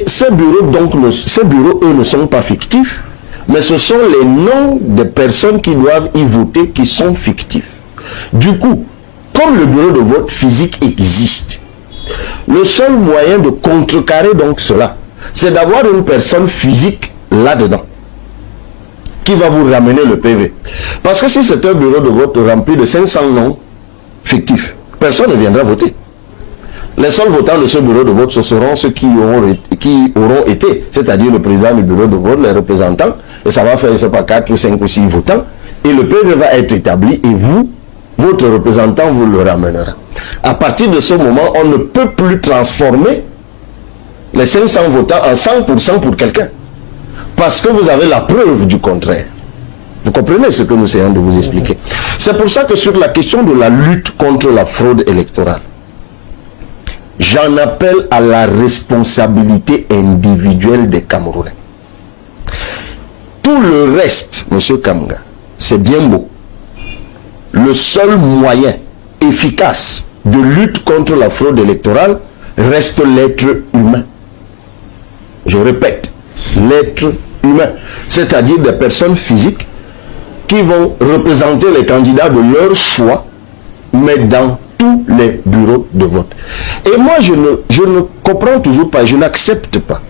Et ces bureaux, donc, ces bureaux, eux, ne sont pas fictifs, mais ce sont les noms des personnes qui doivent y voter qui sont fictifs. Du coup, comme le bureau de vote physique existe, le seul moyen de contrecarrer donc cela, c'est d'avoir une personne physique là-dedans qui va vous ramener le PV. Parce que si c'est un bureau de vote rempli de 500 noms fictifs, personne ne viendra voter. Les seuls votants de ce bureau de vote, ce seront ceux qui auront été, c'est-à-dire le président du bureau de vote, les représentants, et ça va faire, je ne sais pas, 4 ou 5 ou 6 votants, et le PV va être établi, et vous, votre représentant, vous le ramènera. À partir de ce moment, on ne peut plus transformer les 500 votants en 100% pour quelqu'un. Parce que vous avez la preuve du contraire. Vous comprenez ce que nous essayons de vous expliquer. C'est pour ça que sur la question de la lutte contre la fraude électorale, j'en appelle à la responsabilité individuelle des Camerounais. Tout le reste, M. Kamga, c'est bien beau. Le seul moyen efficace de lutte contre la fraude électorale reste l'être humain. Je répète, l'être humain, c'est-à-dire des personnes physiques qui vont représenter les candidats de leur choix, mais dans tous les bureaux de vote. Et moi, je ne comprends toujours pas, je n'accepte pas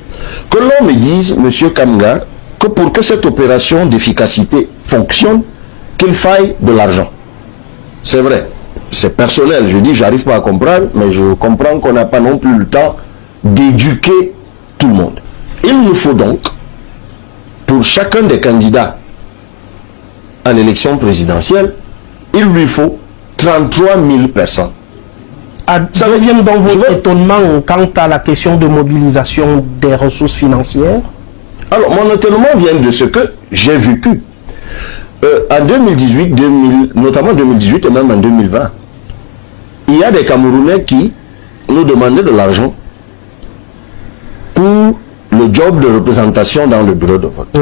que l'on me dise, M. Kamga, que pour que cette opération d'efficacité fonctionne, qu'il faille de l'argent. C'est vrai, c'est personnel, je dis, j'arrive pas à comprendre, mais je comprends qu'on n'a pas non plus le temps d'éduquer tout le monde. Il nous faut donc, pour chacun des candidats à l'élection présidentielle, il lui faut 33 000 personnes. Ça revient dans votre étonnement quant à la question de mobilisation des ressources financières? Alors, mon étonnement vient de ce que j'ai vécu. En 2018, notamment 2018 et même en 2020, il y a des Camerounais qui nous demandaient de l'argent pour le job de représentation dans le bureau de vote.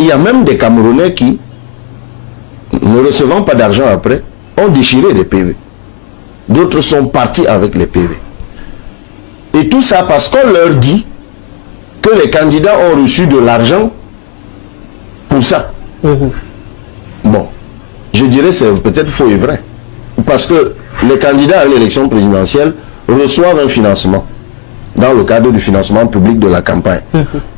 Il y a même des Camerounais qui, ne recevant pas d'argent après, ont déchiré les PV. D'autres sont partis avec les PV. Et tout ça parce qu'on leur dit que les candidats ont reçu de l'argent pour ça. Bon, je dirais c'est peut-être faux et vrai. Parce que les candidats à l'élection présidentielle reçoivent un financement dans le cadre du financement public de la campagne.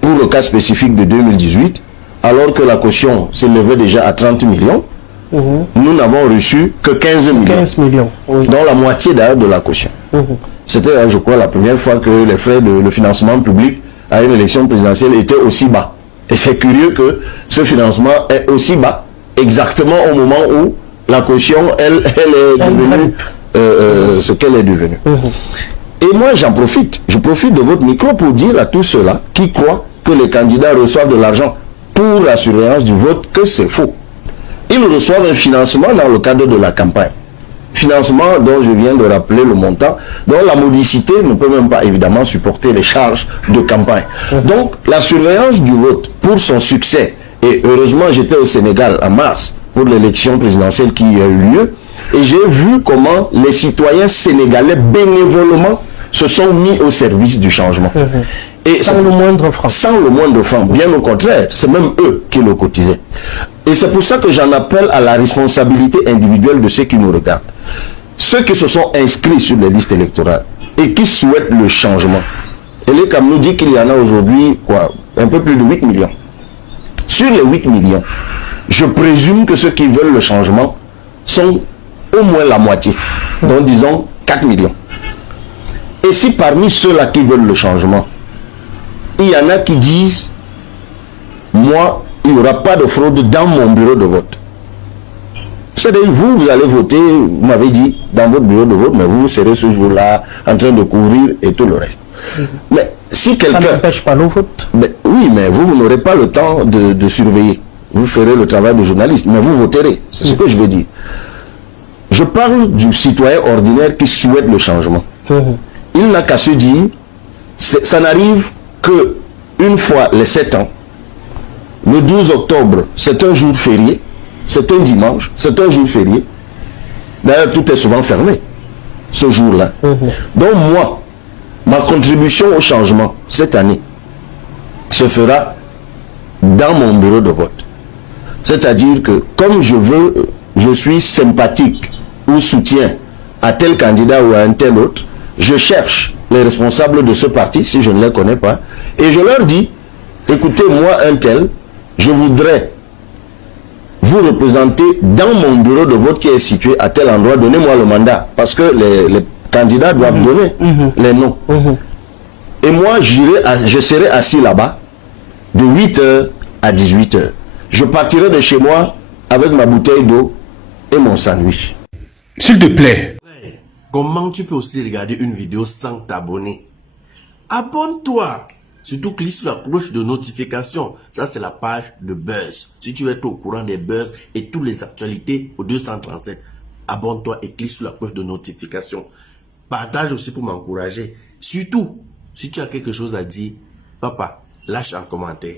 Pour le cas spécifique de 2018, alors que la caution s'élevait déjà à 30 millions, nous n'avons reçu que 15 millions. 15 millions, oui. Dont la moitié d'ailleurs de la caution. C'était, je crois, la première fois que les frais de financement public à une élection présidentielle étaient aussi bas. Et c'est curieux que ce financement est aussi bas, exactement au moment où la caution, elle est devenue ce qu'elle est devenue. Et moi, j'en profite. Je profite de votre micro pour dire à tous ceux-là qui croient que les candidats reçoivent de l'argent pour la surveillance du vote que c'est faux. Ils reçoivent un financement dans le cadre de la campagne. Financement dont je viens de rappeler le montant, dont la modicité ne peut même pas évidemment supporter les charges de campagne. Donc la surveillance du vote pour son succès, et heureusement j'étais au Sénégal en mars pour l'élection présidentielle qui a eu lieu, et j'ai vu comment les citoyens sénégalais bénévolement se sont mis au service du changement. Et sans le moindre franc. Sans le moindre franc, bien au contraire, c'est même eux qui le cotisaient. Et c'est pour ça que j'en appelle à la responsabilité individuelle de ceux qui nous regardent. Ceux qui se sont inscrits sur les listes électorales et qui souhaitent le changement. Et les Cam nous dit qu'il y en a aujourd'hui, quoi, un peu plus de 8 millions. Sur les 8 millions, je présume que ceux qui veulent le changement sont au moins la moitié, donc disons 4 millions. Et si parmi ceux-là qui veulent le changement, il y en a qui disent, moi, il n'y aura pas de fraude dans mon bureau de vote. C'est-à-dire, vous allez voter, vous m'avez dit, dans votre bureau de vote, mais vous serez ce jour-là en train de courir et tout le reste. Mais si quelqu'un... Ça n'empêche pas le vote. Oui, mais vous n'aurez pas le temps de surveiller. Vous ferez le travail de journaliste, mais vous voterez. C'est ce que je veux dire. Je parle du citoyen ordinaire qui souhaite le changement. Il n'a qu'à se dire, ça n'arrive que une fois les 7 ans. Le 12 octobre, c'est un jour férié, c'est un dimanche, c'est un jour férié. D'ailleurs, tout est souvent fermé, ce jour-là. Donc moi, ma contribution au changement cette année se fera dans mon bureau de vote. C'est-à-dire que comme je suis sympathique ou soutien à tel candidat ou à un tel autre, je cherche les responsables de ce parti, si je ne les connais pas, et je leur dis, écoutez, moi un tel, je voudrais vous représenter dans mon bureau de vote qui est situé à tel endroit, donnez-moi le mandat, parce que les candidats doivent donner les noms. Et moi, je serai assis là-bas de 8h à 18h. Je partirai de chez moi avec ma bouteille d'eau et mon sandwich. S'il te plaît. Comment tu peux aussi regarder une vidéo sans t'abonner? Abonne-toi. Surtout clique sur la cloche de notification. Ça, c'est la page de Buzz. Si tu veux être au courant des buzz et toutes les actualités au 237, abonne-toi et clique sur la cloche de notification. Partage aussi pour m'encourager. Surtout, si tu as quelque chose à dire, papa, lâche un commentaire.